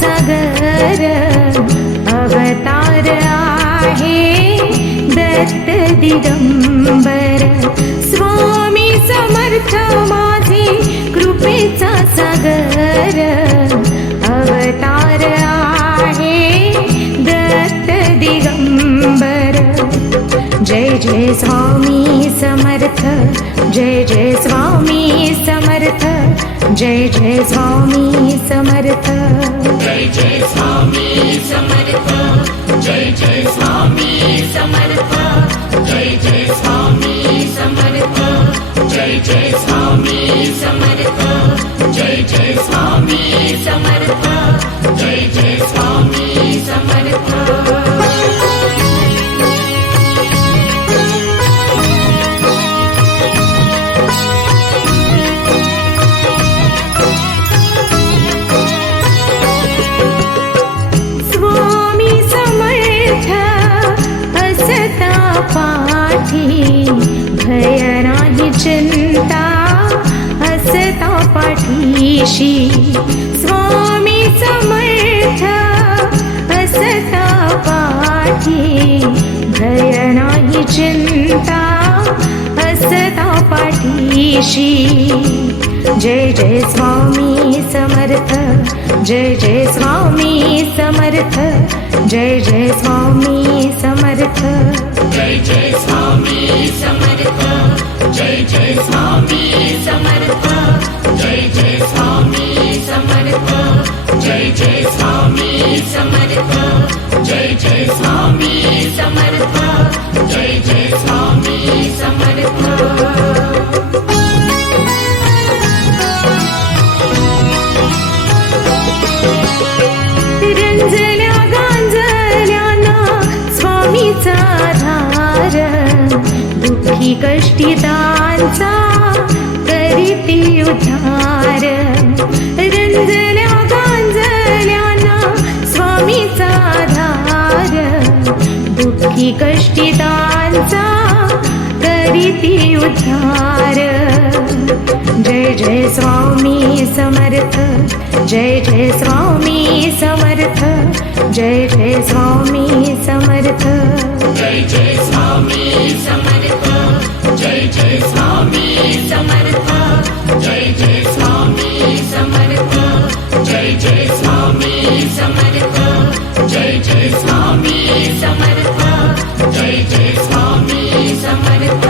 सागर अवतार आहे दत्त दिगंबर. स्वामी समर्थ माझे कृपेचा सागर अवतार आहे दत्त दिगंबर. जय जय स्वामी समर्थ, जय जय स्वामी समर्थ, जय जय स्वामी समर्थ. जय जय स्वामी समर्थ, जय जय स्वामी समर्थ, जय जय स्वामी समर्थ, जय जय स्वामी समर्थ, जय जय स्वामी समर्थ, जय जय स्वामी समर्थ. पाठी भय नाही चिंता असता पाठीशी. स्वामी समर्थ असता पाठी भय नाही चिंता असता पाठीशी. जय जय स्वामी समर्थ, जय जय स्वामी समर्थ, जय जय स्वामी समर्थ. जय जय स्वामी समर्थ, जय जय स्वामी समर्थ, जय जय स्वामी समर्थ, जय जय स्वामी समर्थ, जय जय स्वामी समर्थ, जय जय स्वामी समर्थ. रंजल्या गांजल्याना स्वामीचा धार दुःखी कष्टितांचा करीती उद्धार. रंजल्या गांजल्याना स्वामीचा धार दुःखी कष्टितांचा करीती उद्धार. जय जय स्वामी समर्थ, जय जय स्वामी समर्थ, जय जय स्वामी समर्थ. जय जय स्वामी समर्थ, जय जय स्वामी समर्थ, जय जय स्वामी समर्थ, जय जय स्वामी समर्थ, जय जय स्वामी समर्थ, जय जय स्वामी समर्थ.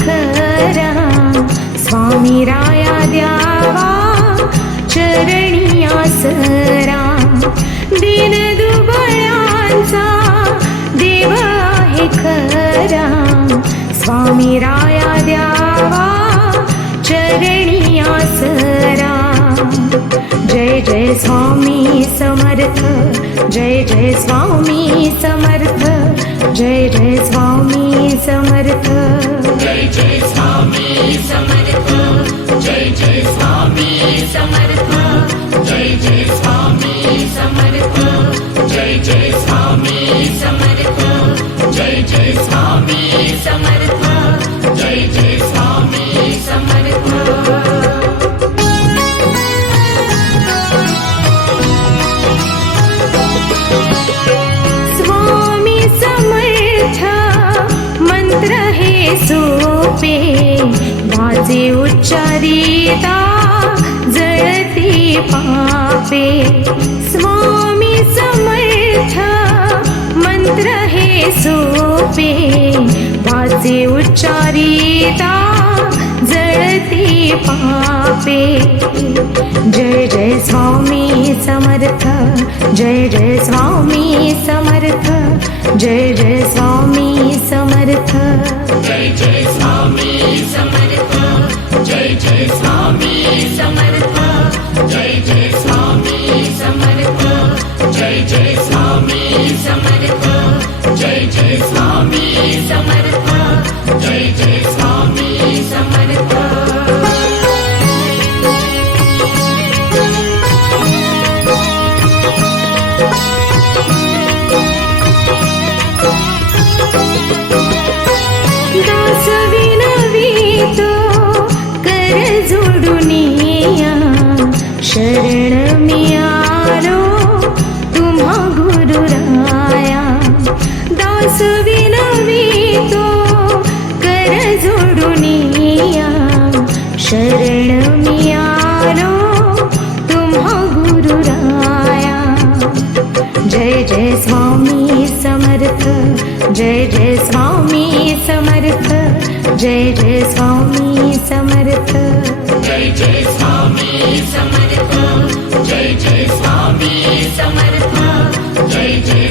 खरा स्वामी राया द्यावा चरणी आसरा. दीन दुबळ्यांचा देव आहे खरा स्वामी राया द्यावा चरणी आसरा. जय जय स्वामी समर्थ, जय जय स्वामी समर्थ, जय जय स्वामी समर्थ. जय जय स्वामी समर्थ, जय जय स्वामी समर्थ, जय जय स्वामी समर्थ, जय जय स्वामी समर्थ, जय जय स्वामी समर्थ, जय जय स्वामी समर्थ. स्वामी समर्थ मंत्र हे सोपे माझे उच्चारिता जळती पापे. स्वामी समर्थ मंत्र हे सोपे माझे उच्चारिता जळती पापे. जय जय स्वामी समर्थ, जय जय स्वामी समर्थ, जय जय स्वामी समर्थ. जय जय स्वामी समर्थ, जय जय स्वामी समर्थ, जय जय स्वामी समर्थ, जय जय स्वामी समर्थ, जय जय स्वामी समर्थ, जय जय स्वामी समर्थ. शरण मी आलो तुम्हा गुरुराया दास विनवितो कर जोडून या शरण मी आलो तुम्हा गुरुराया जय जय स्वामी समर्थ जय जय स्वामी समर्थ जय जय स्वामी समर्थ जय जय स्वामी समर्थ जय जय स्वामी समर्थ जय जय